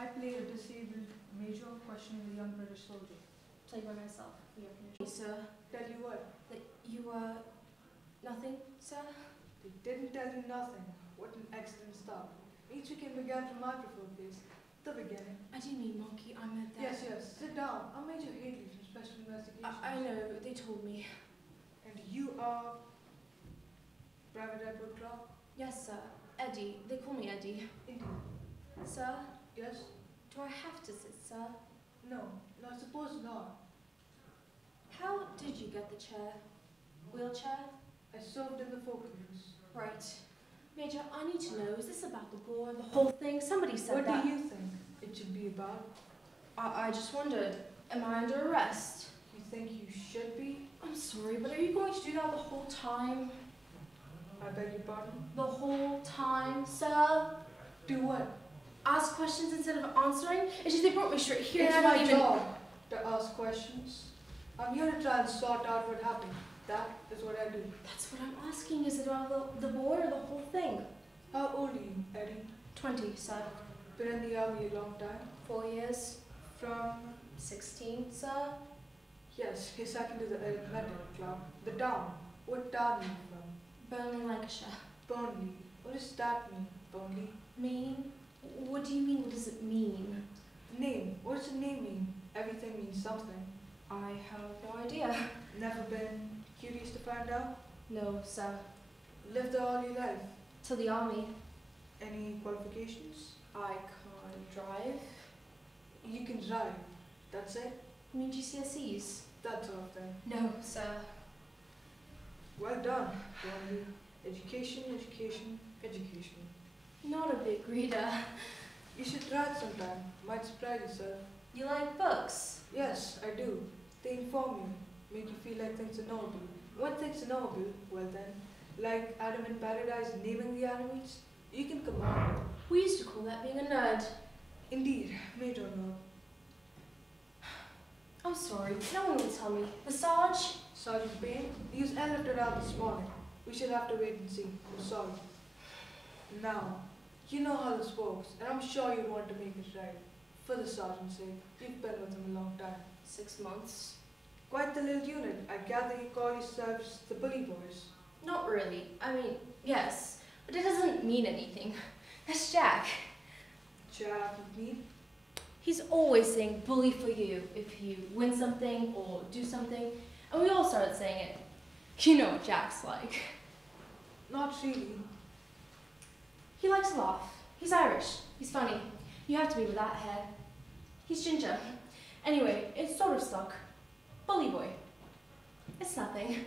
I play a disabled major questioning a young British soldier. Played by myself. Sir, Tell you what? that you nothing, sir? They didn't tell you nothing. What an excellent start. Each weekend began from my preferred place, the beginning. I didn't mean monkey, I meant that. Yes, sit down. I'm Major Haley from Special Investigations. I know, they told me. And you are Private Edward Clark? Yes, sir. Eddie. They call me Eddie. Indeed. Sir? Yes? Do I have to sit, sir? No, I suppose not. How did you get the chair? Wheelchair? I served in the Falklands. Right. Major, I need to know, is this about the war, the whole thing? Somebody said What that. do you think it should be about? I just wondered, am I under arrest? You think you should be? I'm sorry, but are you going to do that the whole time? I beg your pardon? The whole time, sir? Do what? Ask questions instead of answering? It's just they brought me straight here It's and I my don't even... job to ask questions. I'm here to try and sort out what happened. That is what I do. That's what I'm asking. Is it about the war or the whole thing? How old are you, Eddie? 20, sir. Been in the army a long time? 4 years. From? 16, sir. Yes, he's second to the arithmetic club. The town. What town are you from? Burnley, Lancashire. Burnley. What does that mean, Burnley? Mean? What do you mean? What does it mean? Name. What does a name mean? Everything means something. I have no idea. Never been curious to find out? No, sir. Lived there all your life? To the army. Any qualifications? I can't drive. You can drive. That's it? I mean GCSEs? That sort of thing. No, sir. Well done, Burnley. Education, education, education. Not a big reader. You should try it sometime. Might surprise yourself. You like books? Yes, I do. They inform you, make you feel like things are knowable. When things are knowable, well then, like Adam in Paradise naming the animals, you can command it. We used to call that being a nerd. Indeed, Major nerd. I'm sorry, no one will tell me. The Sarge? Sergeant Payne, he was airlifted out this morning. We shall have to wait and see. I'm sorry. Now, you know how this works, and I'm sure you want to make it right. For the sergeant's sake, you've been with him a long time. 6 months. Quite the little unit. I gather you call yourselves the Bully Boys. Not really. I mean, yes, but it doesn't mean anything. That's Jack. Jack, indeed. He's always saying bully for you if you win something or do something, and we all started saying it. You know what Jack's like. Not really. He likes to laugh. He's Irish. He's funny. You have to be with that hair. He's ginger. Anyway, it's sort of stuck. Bully boy. It's nothing.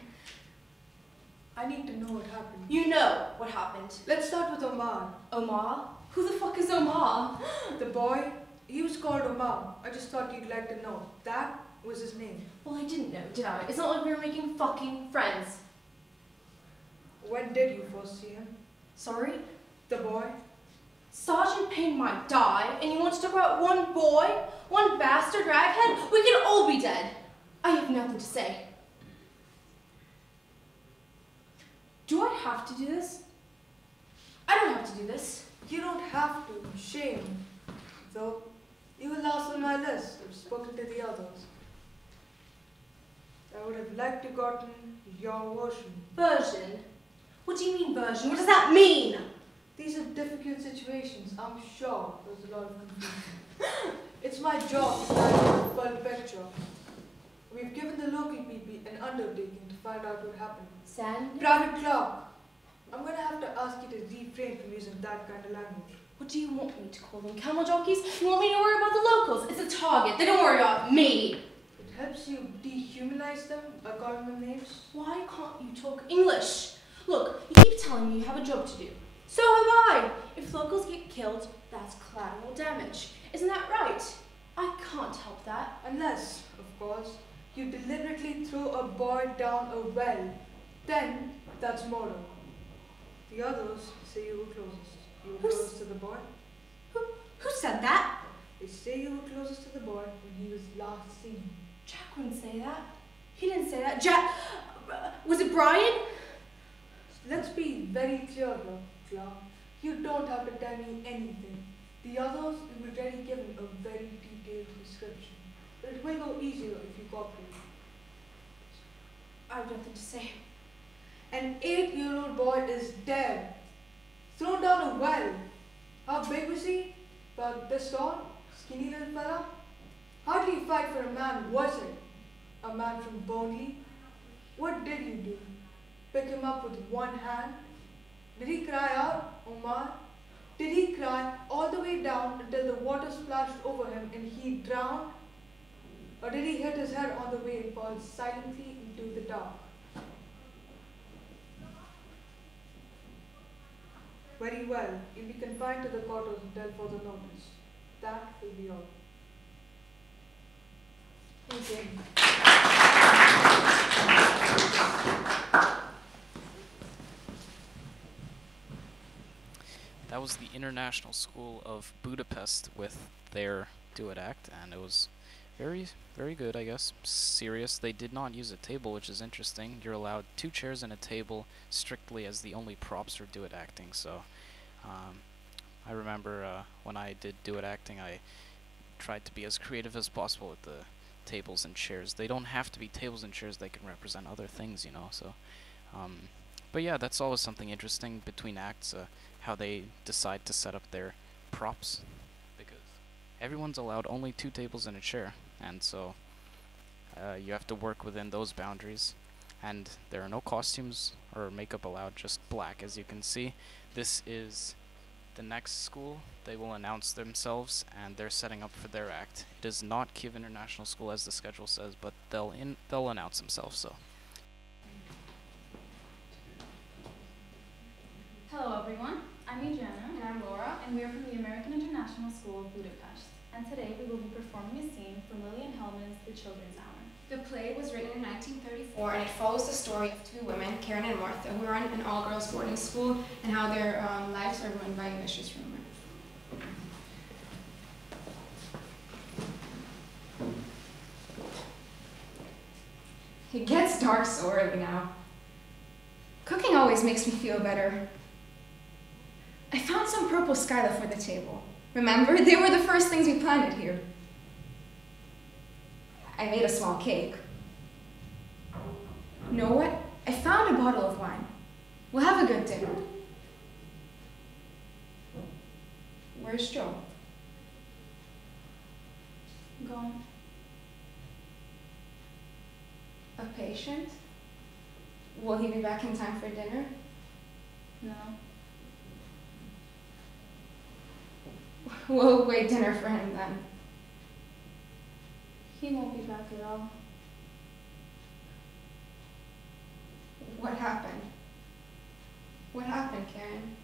I need to know what happened. You know what happened. Let's start with Omar. Omar? Who the fuck is Omar? The boy, he was called Omar. I just thought you'd like to know. That was his name. Well, I didn't know, did I? It's not like we were making fucking friends. When did you first see him? Sorry? The boy? Sergeant Payne might die, and you want to talk about one boy? One bastard raghead? We could all be dead. I have nothing to say. Do I have to do this? I don't have to do this. You don't have to. Shame. Though, you were last on my list. I've spoken to the others. I would have liked to gotten your version. Version? What do you mean version? What does that mean? These are difficult situations. I'm sure there's a lot of confusion. It's my job to find out the full picture. We've given the local people an undertaking to find out what happened. Sand? Private Clark, I'm going to have to ask you to refrain from using that kind of language. What do you want me to call them? Camel jockeys? You want me to worry about the locals? It's a target. They don't worry about me. It helps you dehumanize them by calling them names. Why can't you talk English? Look, you keep telling me you have a job to do. So have I. If locals get killed, that's collateral damage. Isn't that right? I can't help that. Unless, of course, you deliberately throw a boy down a well. Then, that's murder. The others say you were closest. You were closest to the boy. Who said that? They say you were closest to the boy when he was last seen. Jack wouldn't say that. He didn't say that. Jack... was it Brian? Let's be very clear here, Clark. You don't have to tell me anything. The others, we've already given a very detailed description. But it will go easier if you cooperate. I have nothing to say. An 8-year-old boy is dead. Thrown down a well. How big was he? About this tall? Skinny little fella? How did he fight for a man, was it? A man from Burnley? What did you do? Pick him up with one hand? Did he cry out, Omar? Did he cry all the way down until the water splashed over him and he drowned? Or did he hit his head on the way and fall silently into the dark? Very well, you'll be confined to the quarters until further notice. That will be all. Thank you. That was the International School of Budapest with their duet act, and it was very, very good, I guess. Serious. They did not use a table, which is interesting. You're allowed 2 chairs and a table strictly as the only props for duet acting, so I remember when I did duet acting, I tried to be as creative as possible with the tables and chairs. They don't have to be tables and chairs, they can represent other things, you know, so but yeah, that's always something interesting between acts, how they decide to set up their props, because everyone's allowed only 2 tables and a chair, and so you have to work within those boundaries, and there are no costumes or makeup allowed, just black. As you can see, this is the next school. They will announce themselves, and they're setting up for their act. It is not Kiev International School as the schedule says, but they'll announce themselves. So. Hello everyone, I'm Ejana. And I'm Laura. And we are from the American International School of Budapest. And today we will be performing a scene from Lillian Hellman's The Children's Hour. The play was written in 1934 and it follows the story of 2 women, Karen and Martha, who run an all-girls boarding school and how their lives are ruined by a vicious rumor. It gets dark so early now. Cooking always makes me feel better. I found some purple skyla for the table. Remember, they were the first things we planted here. I made a small cake. You know what? I found a bottle of wine. We'll have a good dinner. Where's Joe? Gone. A patient? Will he be back in time for dinner? No. We'll wait dinner for him then. He won't be back at all. What happened? What happened, Karen?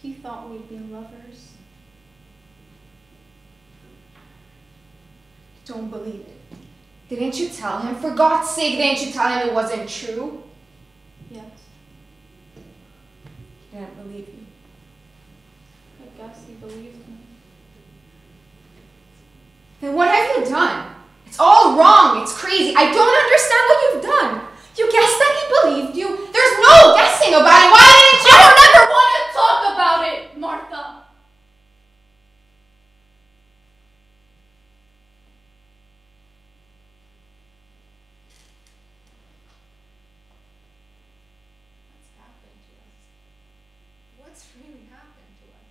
He thought we'd be lovers. Don't believe it. Didn't you tell him? For God's sake, didn't you tell him it wasn't true? Yes. He didn't believe you. I guess he believed me. Then what have you done? It's all wrong. It's crazy. I don't understand what you've done. You guessed that he believed you. There's no guessing about it. Why didn't you? I don't ever want to talk about it, Martha. What's happened to us? What's really happened to us?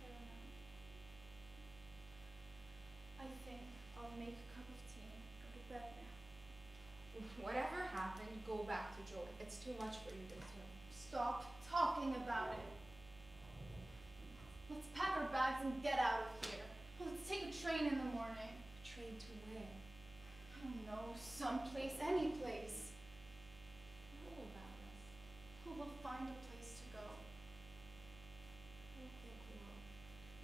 I don't know. I think I'll make a cup of tea and go to bed now. Whatever happened, go back to Joe. It's too much for you to do. Stop talking about it. Let's pack our bags and get out of here. Let's take a train in the morning. Train to where? I don't know, someplace, any place. Know about us. We'll find a place to go. I don't think we will.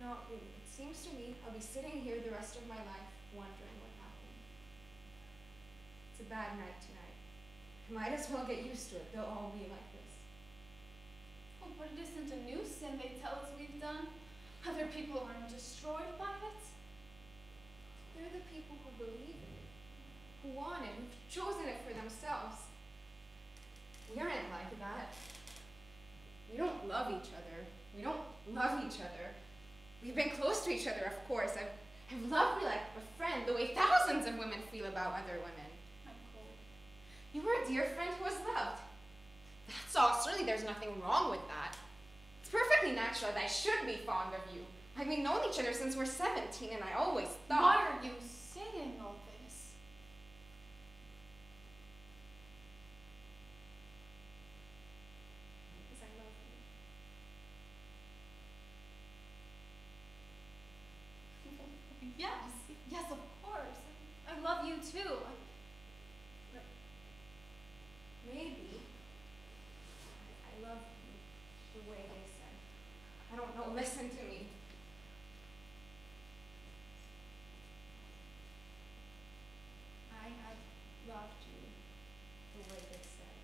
Not really. It seems to me I'll be sitting here the rest of my life wondering what happened. It's a bad night tonight. I might as well get used to it. They'll all be like this. Oh, but it isn't a new sin they tell us we've done. Other people aren't destroyed by it. They're the people who believe in it, who want it, who've chosen it for themselves. We aren't like that. love each other. We don't love each other. We've been close to each other, of course. I've loved you like a friend, the way thousands of women feel about other women. I'm cold. You were a dear friend who was loved. That's all. Certainly there's nothing wrong with that. It's perfectly natural that I should be fond of you. We've known each other since we're 17, and I always thought... Why are you saying all this? Because I love you. Yes, of course. I love you too. Maybe I love you the way they said. I don't know, listen to me. I have loved you the way they said.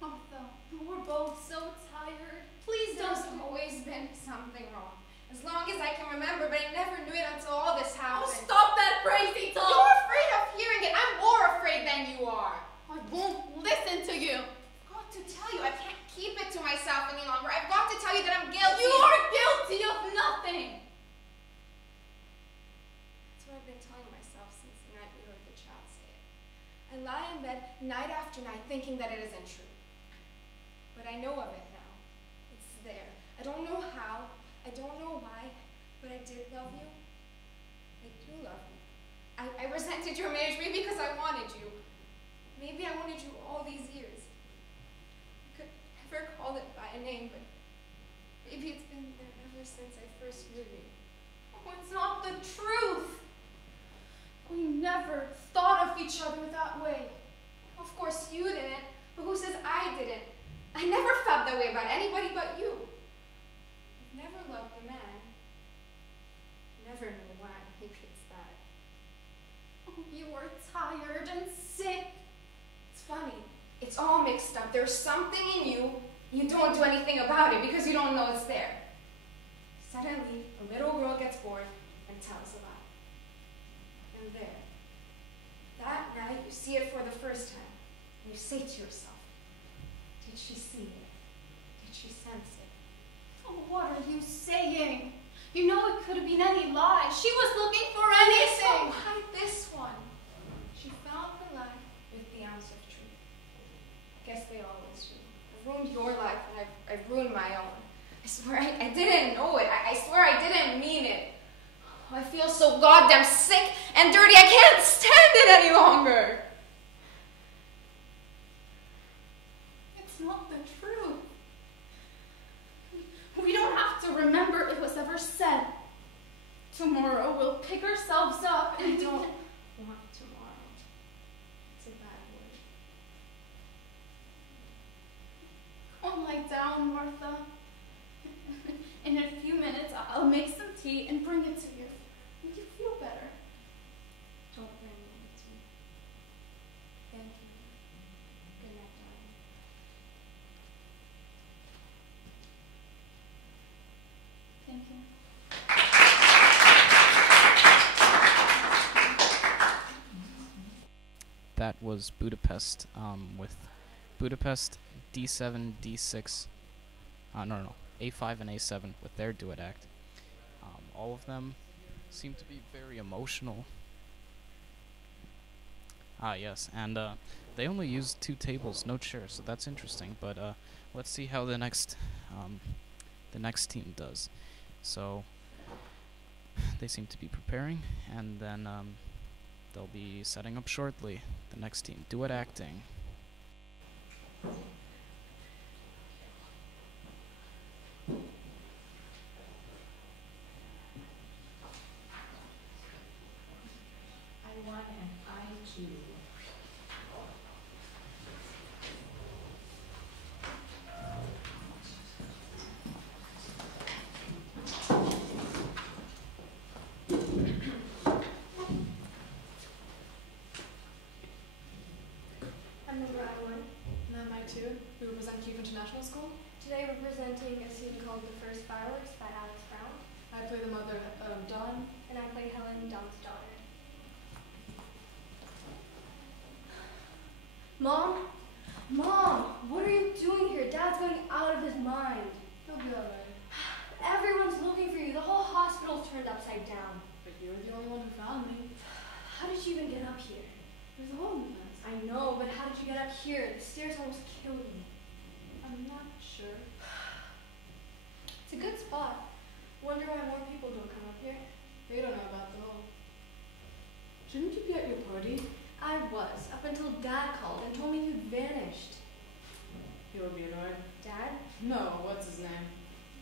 Martha, we're both so tired. Please There's don't. always been something wrong. As long as I can remember, but I never knew it until all this Oh, happened. stop that crazy talk. You're afraid of hearing it. I'm more afraid than you are. I won't listen to you. I've got to tell you, I can't keep it to myself any longer. I've got to tell you that I'm guilty. You are guilty of nothing. That's what I've been telling myself since the night we heard the child say it. I lie in bed night after night thinking that it isn't true. But I know of it now. It's there. I don't know how. I don't know why. But I did love you. I do love you. I resented your marriage maybe because I wanted you. Maybe I wanted you all these years. I could never call it by a name, but maybe it's been there ever since I first knew you. Oh, it's not the truth. We never thought of each other that way. Of course you didn't, but who says I didn't? I never felt that way about anybody but you. I've never loved a man. Never knew why. Maybe it's that. Oh, you are tired and sick. It's funny. It's all mixed up. There's something in you. You don't do anything about it because you don't know it's there. Suddenly, a little girl gets bored and tells a lie. And there, that night, you see it for the first time. And you say to yourself, did she see it? Did she sense it? Oh, what are you saying? You know it could have been any lie. She was looking for anything. So why this one? She found the lie with the ounce of truth. Guess they always do. I've ruined your life and I've ruined my own. I swear I didn't know it. I swear I didn't mean it. Oh, I feel so goddamn sick and dirty. I can't stand it any longer. It's not the truth. We don't have to remember it was ever said. Tomorrow we'll pick ourselves up and I don't want tomorrow. It's a bad word. Calm lie down, Martha. In a few minutes, I'll make some tea and bring it to you. Will you feel better? Don't bring me to me. Thank you. Good night, darling. Thank you. That was Budapest with Budapest D7, D6, no, A5 and A7 with their duet act. All of them seem to be very emotional. Ah, yes, and they only used 2 tables, no chairs, so that's interesting. But let's see how the next team does. So they seem to be preparing, and then they'll be setting up shortly. The next team, duet acting. I1 and I2. I'm number I1. And I'm I2. We represent Kyiv International School. Today we're presenting a scene called The First Fireworks by Alex Brown. I play the mother of Dawn. And I play Helen, Don's daughter. Mom? Mom, what are going out of his mind. He'll be alright. Everyone's looking for you. The whole hospital's turned upside down. But you're the only one who found me. How did you even get up here? There's a hole in the fence. I know, but how did you get up here? The stairs almost killed me. I'm not sure. It's a good spot. Wonder why more people don't come up here. They don't know about the hole. Shouldn't you be at your party? I was, up until Dad called and told me you'd vanished. He would be annoyed. Dad? No, what's his name?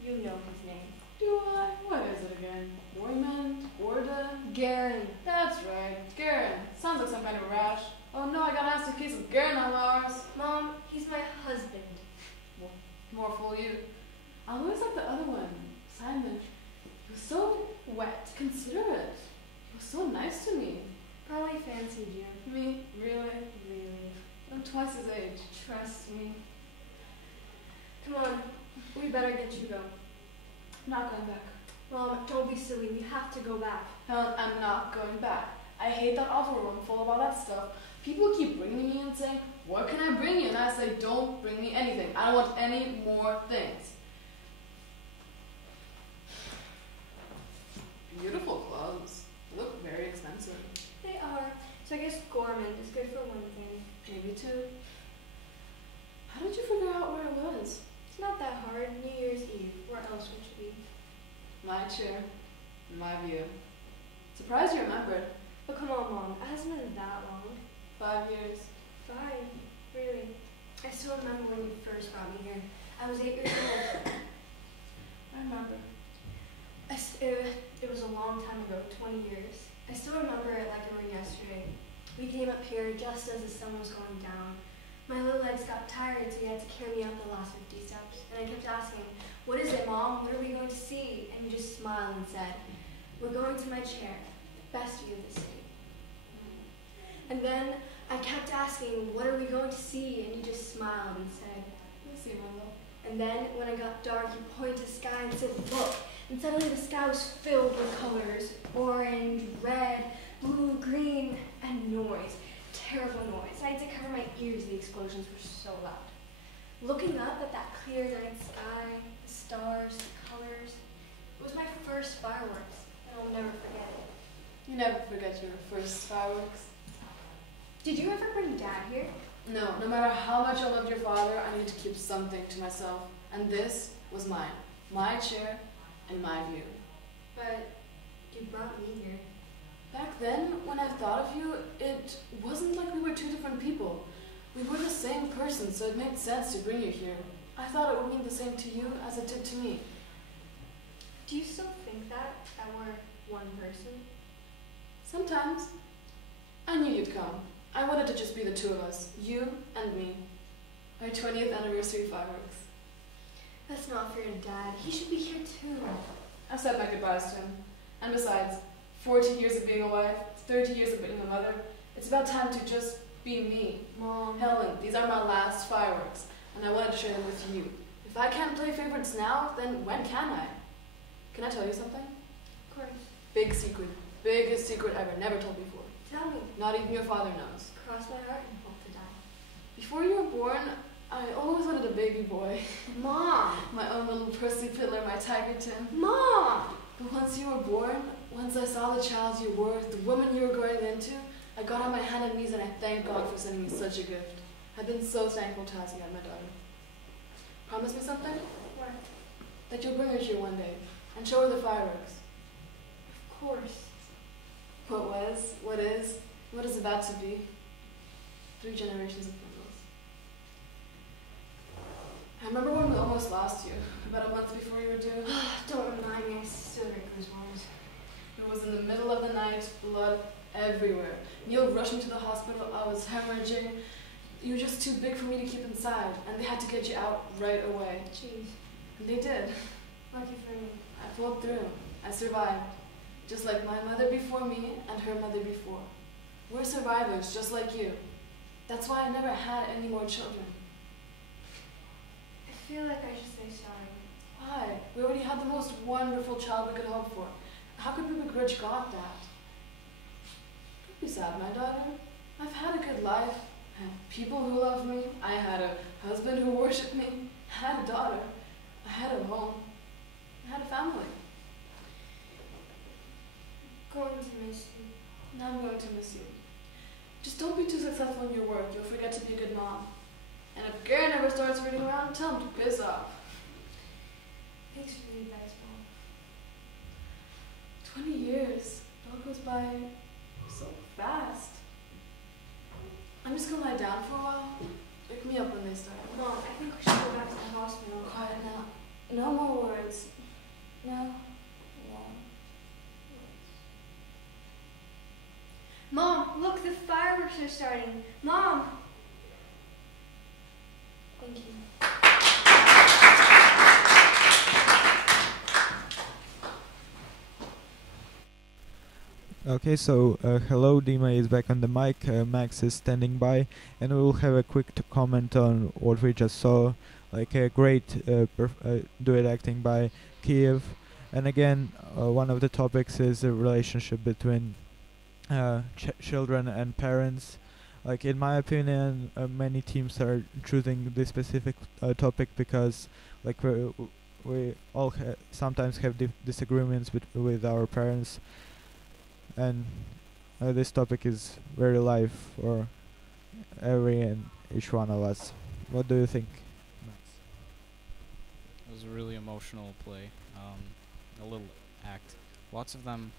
You know his name. Do I? What is it again? Boyman? Gorda? Garen. That's right. Garen. Sounds like some kind of rash. Oh no, I got a nasty piece of Garen on Mars. Mom, he's my husband. More fool you. I always like the other one, Simon. He was so wet, considerate. He was so nice to me. Probably fancied you. Me? Really? Really. I'm twice his age. Trust me. Come on, we better get you going. I'm not going back. Mom, don't be silly. We have to go back. Helen, I'm not going back. I hate that awful room full of all that stuff. People keep bringing me and saying, what can I bring you? And I say, don't bring me anything. I don't want any more things. Beautiful clothes. They look very expensive. They are. So I guess Gorman is good for one thing. Maybe two. How did you figure out where it was? It's not that hard. New Year's Eve. Where else would you be? My chair. My view. Surprised you remembered. But come on, Mom. It hasn't been that long. 5 years. 5. Really. I still remember when you first brought me here. I was 8 years old. I remember. It was a long time ago, 20 years. I still remember it like it were yesterday. We came up here just as the sun was going down. My little legs got tired, so you had to carry me up the last 50 steps. And I kept asking, what is it, Mom? What are we going to see? And you just smiled and said, we're going to my chair, best view of the city. And then I kept asking, what are we going to see? And you just smiled and said, We'll see, my love. and then when it got dark, you pointed to the sky and said, look. And suddenly the sky was filled with colors, orange, red, blue, green, and noise. Terrible noise. I had to cover my ears, the explosions were so loud. Looking up at that clear night sky, the stars, the colors, it was my first fireworks, and I'll never forget it. You never forget your first fireworks. Did you ever bring Dad here? No matter how much I loved your father, I needed to keep something to myself. And this was mine. My chair and my view. But you brought me here. Back then, when I thought of you, it wasn't like we were two different people. We were the same person, so it made sense to bring you here. I thought it would mean the same to you as it did to me. Do you still think that we're one person? Sometimes. I knew you'd come. I wanted to just be the two of us, you and me. Our 20th anniversary fireworks. That's not fair to Dad. He should be here too. I've said my goodbyes to him. And besides, 40 years of being a wife, 30 years of being a mother, it's about time to just be me. Mom. Helen, these are my last fireworks, and I wanted to share them with you. If I can't play favorites now, then when can I? Can I tell you something? Of course. Big secret. Biggest secret ever, never told before. Tell me. Not even your father knows. Cross my heart and hope to die. Before you were born, I always wanted a baby boy. Mom! My own little Percy Piddler, my tiger Tim. Mom! But once you were born, once I saw the child you were, the woman you were growing into, I got on my hand and knees and I thank God for sending me such a gift. I've been so thankful to have you had my daughter. Promise me something? What? That you'll bring her here one day and show her the fireworks. Of course. What was, what is, what is about to be. 3 generations of candles. I remember when we almost lost you, about a month before you were due. Don't remind me, I still get goosebumps. It was in the middle of the night, blood everywhere. Neil rushed me to the hospital, I was hemorrhaging. You were just too big for me to keep inside, and they had to get you out right away. Jeez. And they did. Lucky for me. I pulled through. I survived. Just like my mother before me and her mother before. We're survivors, just like you. That's why I never had any more children. I feel like I should say sorry. Why? We already had the most wonderful child we could hope for. How could we begrudge God that? Don't be sad, my daughter. I've had a good life. I had people who loved me. I had a husband who worshipped me. I had a daughter. I had a home. I had a family. Going to miss you. Now I'm going to miss you. Just don't be too successful in your work. You'll forget to be a good mom. And if Garen ever starts reading around, tell him to piss off. Thanks for the advice, Mom. 20 years. It all goes by so fast. I'm just gonna lie down for a while. Wake me up when they start. Mom, I think we should go back to the hospital. Quiet now. No more words. No. Mom, look, the fireworks are starting. Mom! Thank you. Okay, so hello, Dima is back on the mic, Max is standing by, and we will have a quick comment on what we just saw, like a great duet acting by Kiev, and again, one of the topics is the relationship between children and parents. Like in my opinion, many teams are choosing this specific topic because, like, we all sometimes have disagreements with our parents. And this topic is very live for every and each one of us. What do you think, Max? It was a really emotional play, a little act. Lots of them,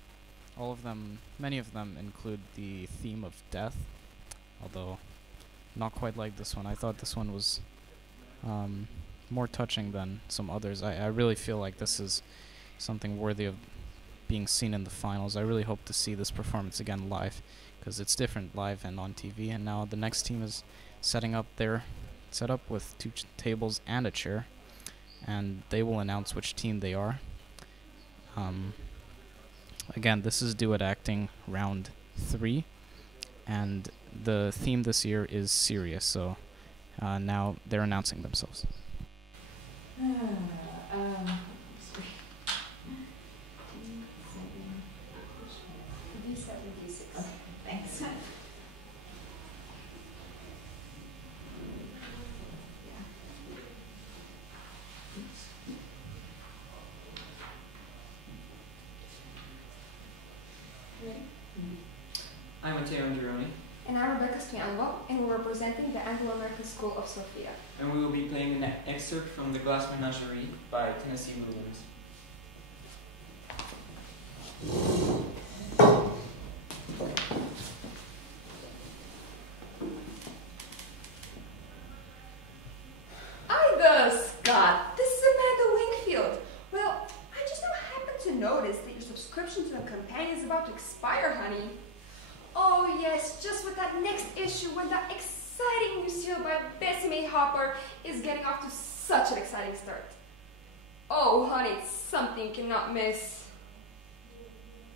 all of them, many of them include the theme of death, although not quite like this one. I thought this one was more touching than some others. I really feel like this is something worthy of being seen in the finals. I really hope to see this performance again live, because it's different live and on TV. And now the next team is set up with two tables and a chair, and they will announce which team they are. Again, this is duet acting round 3, and the theme this year is serious. So now they're announcing themselves. Thanks. I'm Matteo Andironi. And I'm Rebecca Spiango, and we're representing the Anglo-American School of Sofia. And we will be playing an excerpt from The Glass Menagerie by Tennessee Williams. Ida Scott, this is Amanda Wingfield. Well, I just happened to notice that your subscription to the companion is about to expire, honey. Oh yes, just with that next issue when that exciting new serial by Bessie May Hopper is getting off to such an exciting start. Oh honey, it's something you cannot miss.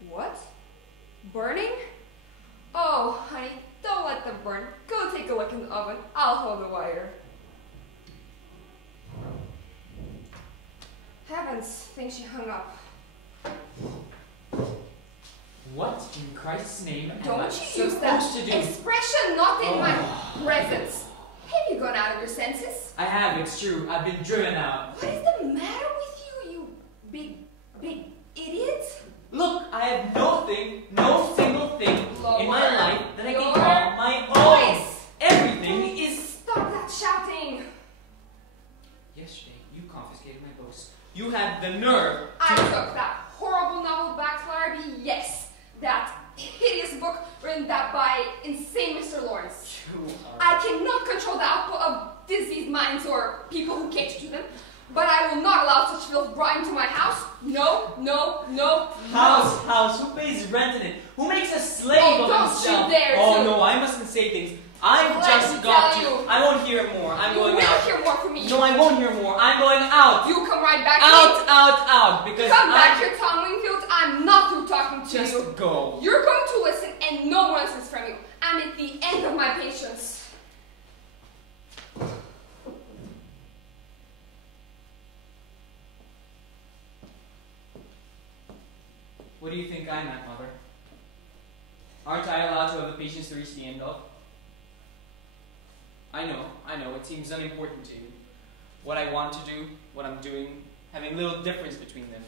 What? Burning? Oh honey, don't let them burn. Go take a look in the oven. I'll hold the wire. Heavens, think she hung up. What in Christ's name am I Don't you use that supposed to do? expression, not in my presence. Have you gone out of your senses? I have, it's true. I've been driven out. What is the matter with you, you big idiot? Look, I have no single thing Lower in my life that I can your call my own. voice. Everything is... Stop that shouting. Yesterday, you confiscated my books. You had the nerve I took that horrible novel back to Larrabee, yes. That hideous book written by insane Mr. Lawrence. I cannot control the output of diseased minds or people who cater to them, but I will not allow such filth brought into my house. No. House. Who pays rent in it? Who makes a slave Oh, of don't himself? you dare Oh to. no, I mustn't say things. I've Let just me got tell to. you. I won't hear more. I'm You going will out. hear more from me. No, I won't hear more. I'm going out. You come right back. Out. Because Come back here, Tom Wingfield. I'm not through talking to Just you. go. You're going to listen, and no one listens from you. I'm at the end of my patience. What do you think I'm at, Mother? Aren't I allowed to have the patience to reach the end of? I know, it seems unimportant to you. what I want to do, what I'm doing, having little difference between them.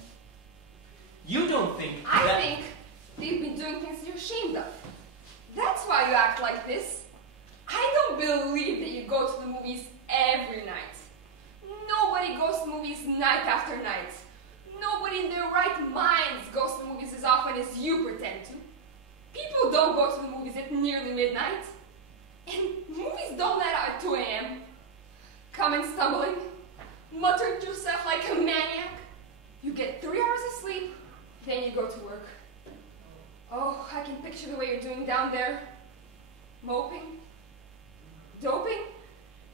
You don't think I think they've been doing things you're ashamed of. That's why you act like this. I don't believe that you go to the movies every night. Nobody goes to movies night after night. Nobody in their right minds goes to the movies as often as you pretend to. People don't go to the movies at nearly midnight. And movies don't let out at 2 a.m. Coming stumbling, muttering to yourself like a maniac. You get 3 hours of sleep, then you go to work. Oh, I can picture the way you're doing down there. Moping. Doping.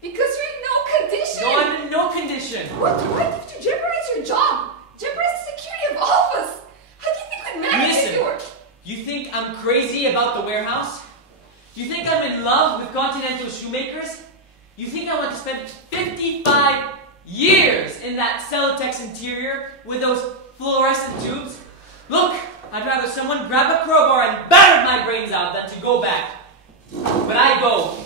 Because you're in no condition. No, I'm in no condition. Why did you jeopardize your job? Jeopardize the security of all of us. How do you think we'd manage if you were? You think I'm crazy about the warehouse? Do you think I'm in love with Continental Shoemakers? You think I want to spend 55 years in that Celotex interior with those fluorescent tubes? Look, I'd rather someone grab a crowbar and batter my brains out than to go back. But I go.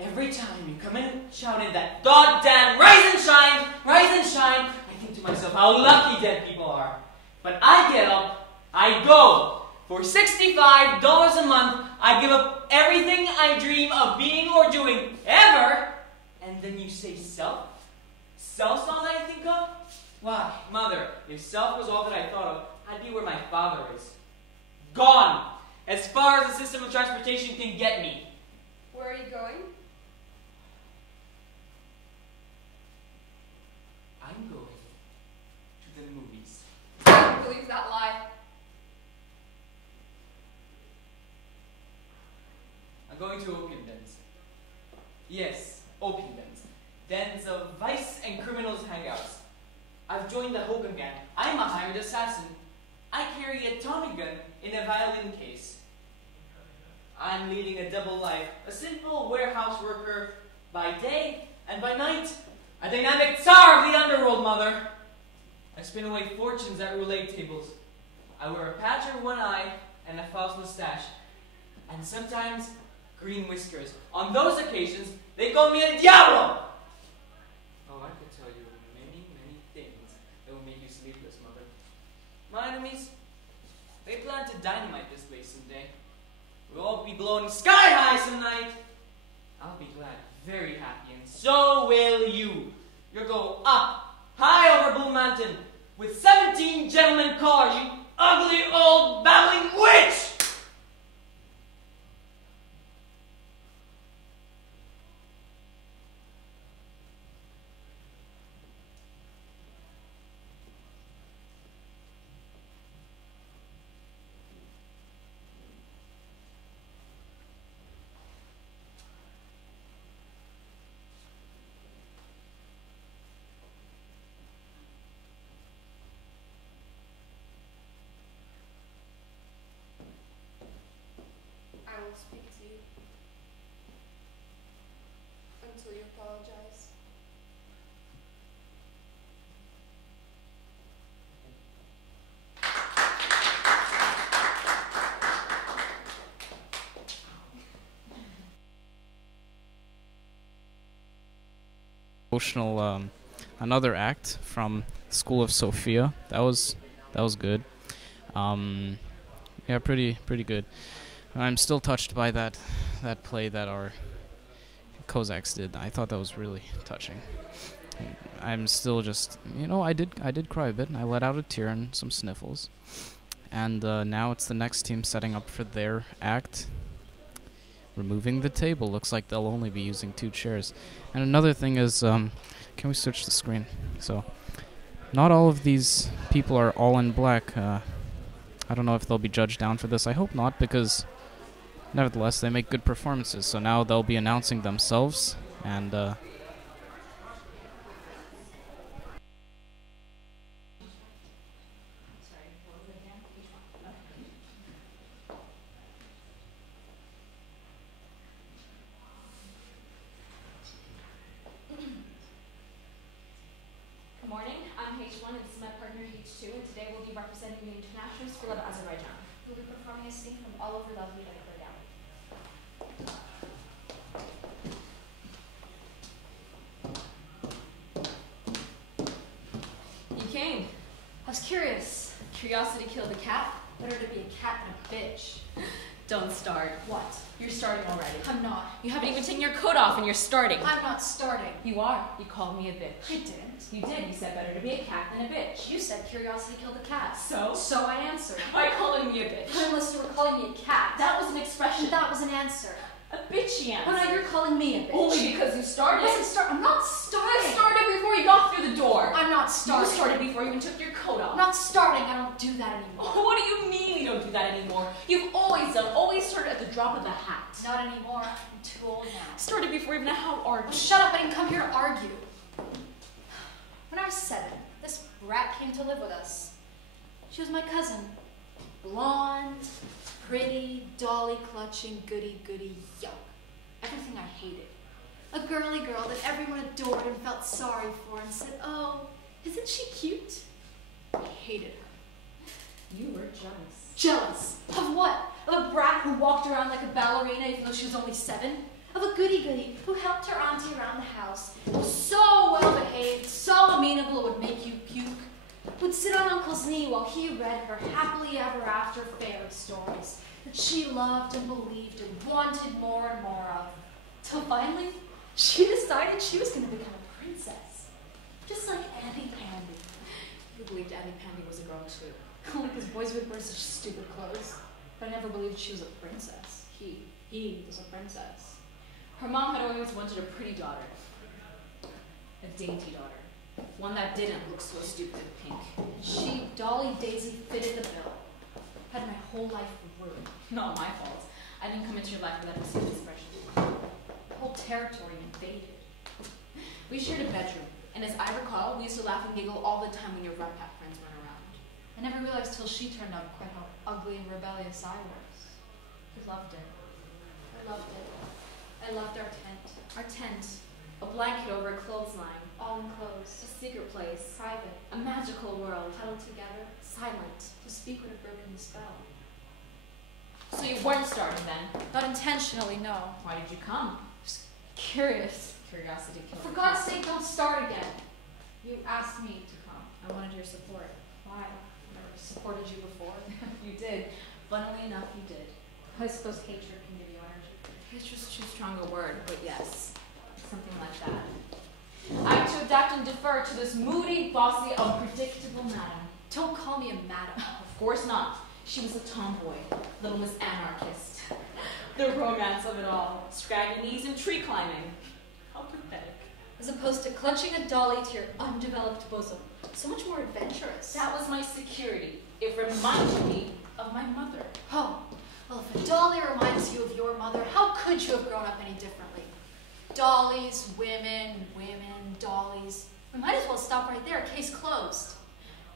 Every time you come in shouting that goddamn rise and shine, I think to myself how lucky dead people are. But I get up, I go. For $65 a month, I give up everything I dream of being or doing ever. And then you say self? Self's all that I think of? Why, Mother, if self was all that I thought of, I'd be where my father is. Gone! As far as the system of transportation can get me. Where are you going? I'm going to the movies. I don't believe that lie. I'm going to opium dens. Yes, opium dens. Dens of vice and criminals' hangouts. I've joined the Hogan gang. I'm a hired assassin. I carry a Tommy gun in a violin case. I'm leading a double life, a simple warehouse worker by day and by night. A dynamic tsar of the underworld, Mother. I spin away fortunes at roulette tables. I wear a patch over one eye and a false mustache. And sometimes green whiskers. On those occasions, they call me El Diablo! Oh, I could tell you many, many things that will make you sleepless, Mother. My enemies, they plan to dynamite this place someday. We'll all be blowing sky high some night. I'll be glad, very happy, and so will you. You'll go up, high over Blue Mountain, with 17 gentlemen callers, you ugly old babbling witch! I won't speak to you until you apologize. Emotional, another act from School of Sophia. That was good. Yeah, pretty good. I'm still touched by that play that our Cossacks did. I thought that was really touching. I'm still just, I did cry a bit. I let out a tear and some sniffles. And now it's the next team setting up for their act. Removing the table. Looks like they'll only be using 2 chairs. And another thing is, can we switch the screen? So, not all of these people are all in black. I don't know if they'll be judged down for this. I hope not, because nevertheless, they make good performances. So now they'll be announcing themselves, and Good morning, I'm H1 and this is my partner H2, and today we'll be representing the International School of Azerbaijan. We'll be performing a scene from All Over Lovely by Claire Downey. was curious. Curiosity killed the cat. Better to be a cat than a bitch. Don't start. What? You're starting already. I'm not. You haven't even taken your coat off and you're starting. I'm not starting. You are. You called me a bitch. I didn't. You did. You said better to be a cat than a bitch. You said curiosity killed the cat. So? So I answered. By calling me a bitch. Unless you were calling me a cat. That was an expression. That was an answer. A bitchy answer. Well, now you're calling me a bitch. Only because you started. I'm not starting. You started before you got through the door. I'm not starting. You started before you even took your coat off. I'm not starting. I don't do that anymore. Oh, what do you mean you don't do that anymore? You've always started at the drop of the hat. Not anymore. I'm too old now. Started before even how argue. Well, shut up. I didn't come here to argue. When I was 7, this brat came to live with us. She was my cousin. Blonde, pretty, dolly clutching, goody yuck. Everything I hated. A girly girl that everyone adored and felt sorry for and said, oh, isn't she cute? I hated her. You were jealous. Jealous? Of what? Of a brat who walked around like a ballerina even though she was only 7? Of a goody who helped her auntie around the house, who was so well behaved, so amenable it would make you puke, who'd sit on Uncle's knee while he read her happily ever after fairy stories that she loved and believed and wanted more and more of. Till finally, she decided she was going to become a princess. Just like Auntie Pandy. You believed Auntie Pandy was a girl too. Only because boys would wear such stupid clothes. But I never believed she was a princess. He was a princess. Her mom had always wanted a pretty daughter. A dainty daughter. One that didn't look so stupid in pink. She, Dolly Daisy, fitted the bill. Had my whole life ruined. Not my fault. I didn't come into your life without a safe expression. The whole territory invaded. We shared a bedroom, and as I recall, we used to laugh and giggle all the time when your Red Hat friends went around. I never realized till she turned out quite how ugly and rebellious I was. You loved it. I loved it. I loved our tent. Our tent. A blanket over a clothesline. All enclosed. A secret place. Private. A magical world. Huddled together. Silent. To speak would have broken the spell. So you weren't starting then? Not intentionally, no. Why did you come? Just curious. Curiosity killed. For God's sake, don't start again. You asked me to come. I wanted your support. Why? I never supported you before. You did. Funnily enough, you did. I suppose hatred can give you energy. Hatered's too strong a word, but yes. Something like that. I have to adapt and defer to this moody, bossy, unpredictable madam. Don't call me a madam. Of course not. She was a tomboy, little Miss Anarchist. The romance of it all. Scraggy knees and tree climbing. How pathetic. As opposed to clutching a dolly to your undeveloped bosom. So much more adventurous. That was my security. It reminded me of my mother. Oh, well, if a dolly reminds you of your mother, how could you have grown up any differently? Dollies, women, dollies. We might as well stop right there, case closed.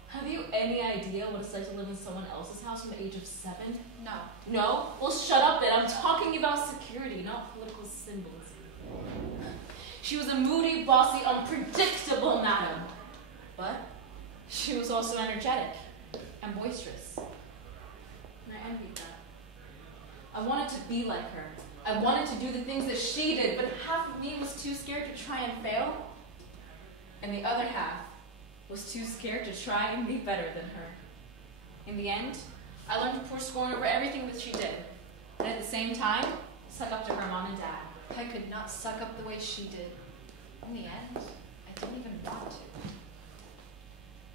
Have you any idea what it's like to live in someone else's house from the age of 7? No. No? Well, shut up then. I'm talking about security, not political symbolism. She was a moody, bossy, unpredictable madam. But she was also energetic and boisterous. And I envied that. I wanted to be like her. I wanted to do the things that she did, but half of me was too scared to try and fail. And the other half was too scared to try and be better than her. In the end, I learned to pour scorn over everything that she did. And at the same time, suck up to her mom and dad. I could not suck up the way she did. In the end, I didn't even want to.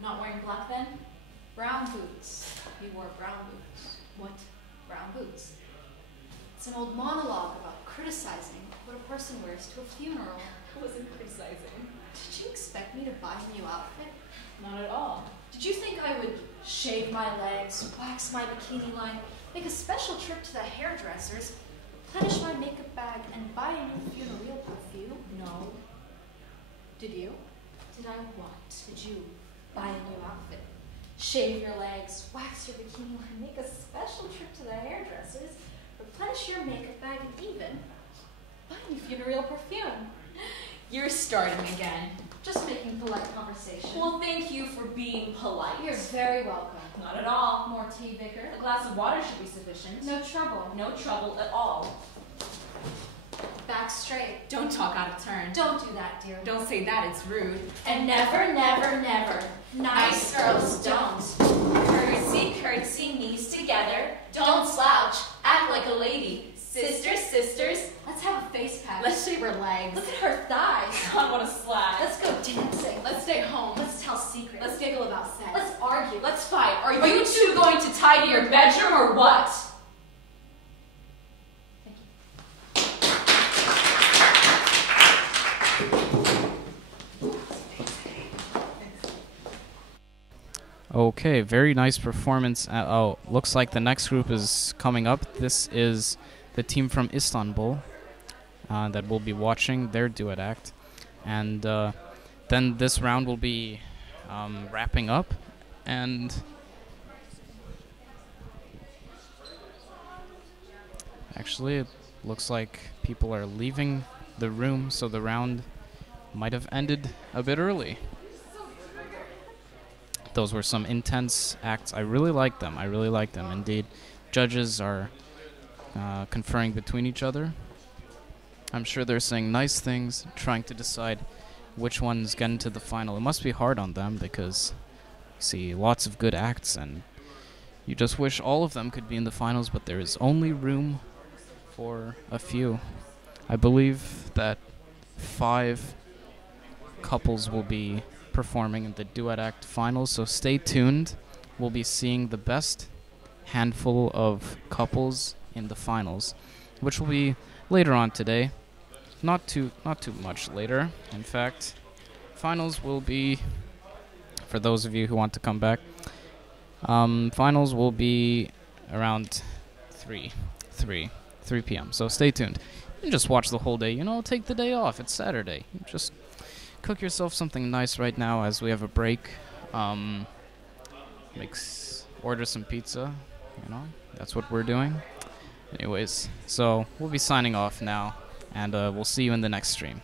Not wearing black then? Brown boots. You wore brown boots. What? Brown boots. It's an old monologue about criticizing what a person wears to a funeral. I wasn't criticizing. Did you expect me to buy a new outfit? Not at all. Did you think I would shave my legs, wax my bikini line, make a special trip to the hairdressers, replenish my makeup bag, and buy a new funereal perfume? No. Did you? Did I what? Did you buy a new outfit, shave your legs, wax your bikini line, make a special trip to the hairdressers, replenish your makeup bag, and even buy a new funereal perfume? You're starting again. Just making polite conversation. Well, thank you for being polite. You're very welcome. Not at all. More tea, Vicar? A glass of water should be sufficient. No trouble. No trouble at all. back straight. Don't talk out of turn. Don't do that, dear. Don't say that, it's rude. And never, never, never. Nice girls don't. Curtsy, curtsy, knees together. Don't slouch, act like a lady. Sisters, sisters, Let's have a face pat. let's shave her legs. Look at her thighs. God, what a slag. Let's go dancing. Let's stay home. Let's tell secrets. Let's giggle about sex. Let's argue. Let's fight. Are you two going to tidy your bedroom or what? Okay, very nice performance. Oh, looks like the next group is coming up. This is the team from Istanbul that we'll be watching their duet act. And then this round will be wrapping up. And actually, it looks like people are leaving the room, so the round might have ended a bit early. Those were some intense acts. I really like them. I really like them. Indeed, judges are conferring between each other. I'm sure they're saying nice things, trying to decide which ones get into the final. It must be hard on them because you see lots of good acts and you just wish all of them could be in the finals, but there is only room for a few. I believe that 5 couples will be performing in the duet act finals, so stay tuned. We'll be seeing the best handful of couples in the finals, which will be later on today. Not too much later. In fact, finals will be, for those of you who want to come back, finals will be around 3 p.m. So stay tuned. You can just watch the whole day, you know, take the day off. It's Saturday. Just cook yourself something nice right now as we have a break. Order some pizza, you know, that's what we're doing. Anyways, so we'll be signing off now, and we'll see you in the next stream.